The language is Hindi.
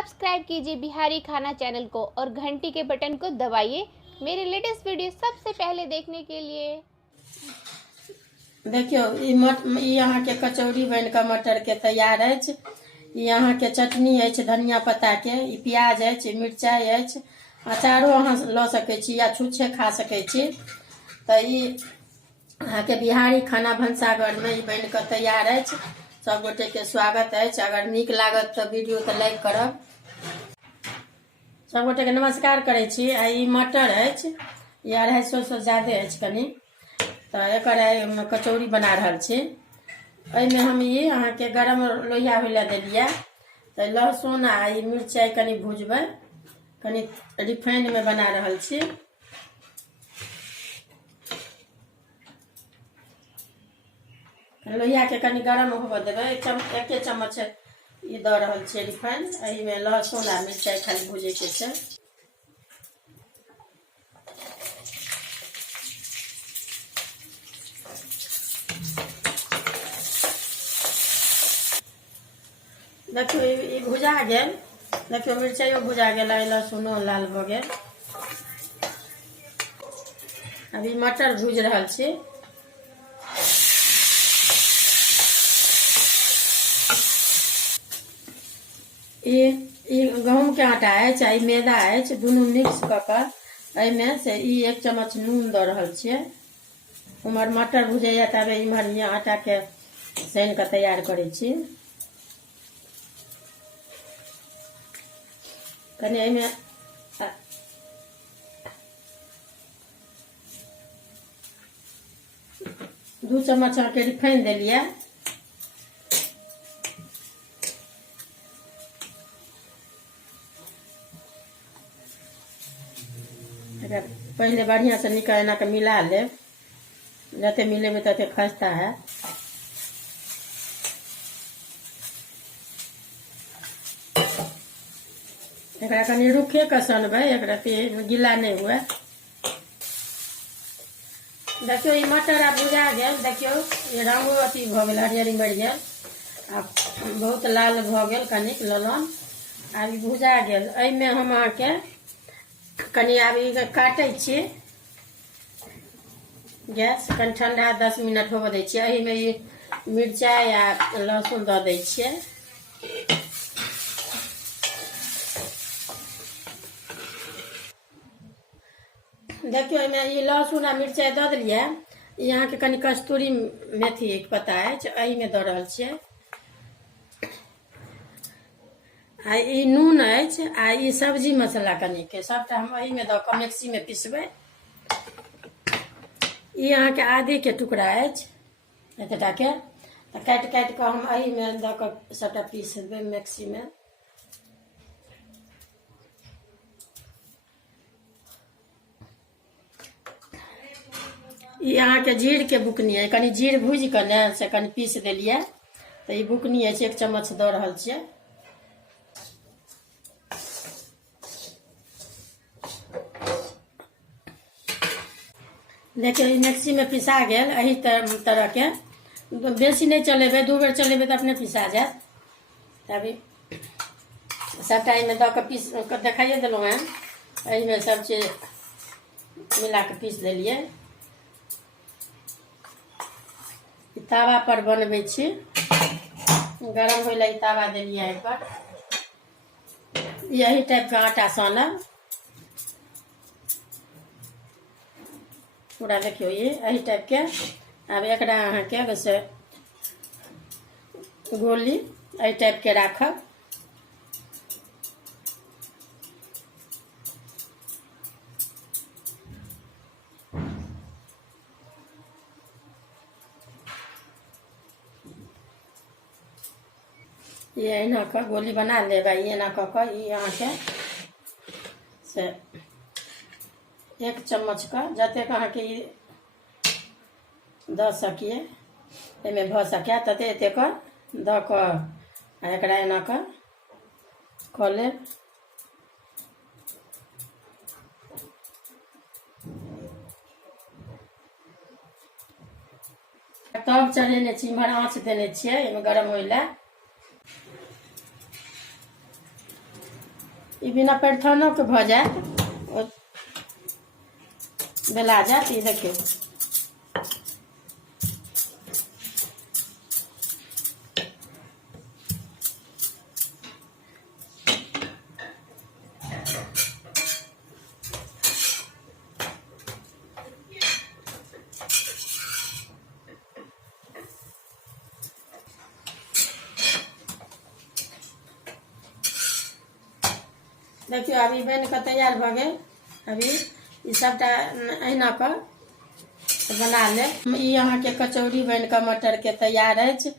सब्सक्राइब कीजिए बिहारी खाना चैनल को और घंटी के बटन को दबाइए मेरे लेटेस्ट वीडियो सबसे पहले देखने के लिए। देखियो यहाँ के कचौड़ी बन के मटर के तैयार है। यहाँ के चटनी है धनिया पत्ता के, प्याज है, मिरचाई है, अचारो अहाँ ल सके छी या छुच्छे खा सके छी। तो यहाँ के बिहारी खाना भंसाघर में बन के तैयार है। सब गोटे के स्वागत है। अगर नीक लागत तो वीडियो तो लाइक करब। सब गोटे के नमस्कार करे छी। ई मटर है, ये 250 से ज्यादा है कनी। तो एक कचौड़ी बना रहा छी। में हम ये अहाँ के गरम लोहिया होला दिलिया। तो लहसुन आ मिरचाई कनी भूजबै, कनी रिफाइन में बना रहा छी। लोहिया के कनी गरम होबे देबै। एक चम्मच ये द रहल छी रिफाइन। एही में लहसुन आ मिरचाई खाली भूजे के छै। देखियो ये भुजा गेल। देखियो मिरचाइयो भुजा गेल, लहसुनो लाल भ गेल। अभी मटर भूज रहल छी। ये गहूम के आटा है, चाहे मैदा है, दोनों मिक्स कर में से 1 चम्मच नून द रहल छियै। उमर मटर भुजैया तबे इमहर यहाँ आटा के सान के तैयार करे छी। कनी में 2 चम्मच के रिफाइन दिलिया। पहले बढ़िया से निकाल एना के मिला ले, जते मिलेबे तते खस्ता है। एकरा कनी रुखे के सनबै, एकरा गीला नहीं हुए। देखियो ये मटर आ भुजा गेल। देखियो ये रंगो अथी भ गेल, हरियरी मर गेल, आ बहुत लाल भ गेल, कनिक ललन। आब भुजा गेल। में हम अहाँ के कनी आबी काटे छी। गैस कनी ठंडा 10 मिनट होबे दै छियै। एही में ये मिरचाई आ लहसुन द दै छियै। देखियो में ये लहसुन आ मिरचाई द दिलियै। यहाँ के कनी कस्तूरी मेथी के पत्ता है, एही में द रहल छियै। आ ई नून है, आ ई सब्जी मसाला कनी के सबटा हम एही में द के मिक्सी में पीसबै। ये यहाँ के आदि के टुकड़ा है, एतटा के काट काट के हम एही में द के सबटा पीस देबै मिक्सी में। यहाँ के जीर के बुकनी है, कनी जीर भूज के ने से कनी पीस दिलियै। तो ये बुकनी है, 1 चम्मच द रहल छियै। देखियो मिक्सी में पिसा गेल। एही तरह के बेसी नहीं चलेबे, 2 बेर चलेबे तो अपने पिसा जाए। अभी सबटा में द के पीस देखाइए दिलूँ हैं। एही में सब चीज मिला के पीस दिलियै। तावा पर बनबै छी, गरम होला तावा दिलियै एक बार। यही टाइप के आटा सानब पूरा। देखियो ये यही टाइप के। अब एकरा अहाँ के वैसे गोली यही टाइप के राखब। ये एना के गोली बना लेबै। एना क के अहाँ के से 1 चम्मच का जते अहाँ के द सकिए, एमे भ सके तते एते द के एकरा एना के क लेब। तब चढ़ेने छी, इमहर आँच देने छियै एमे गरम होइ ला। ई बिना परिथानो के भऽ जायत, बेला जायत। ई देखियौ देखियो अभी बन के तैयार भऽ गेल। अभी ई सबटा अहिना कऽ बना ले। ई अहाँके कचौड़ी बन के मटर के तैयार अछि।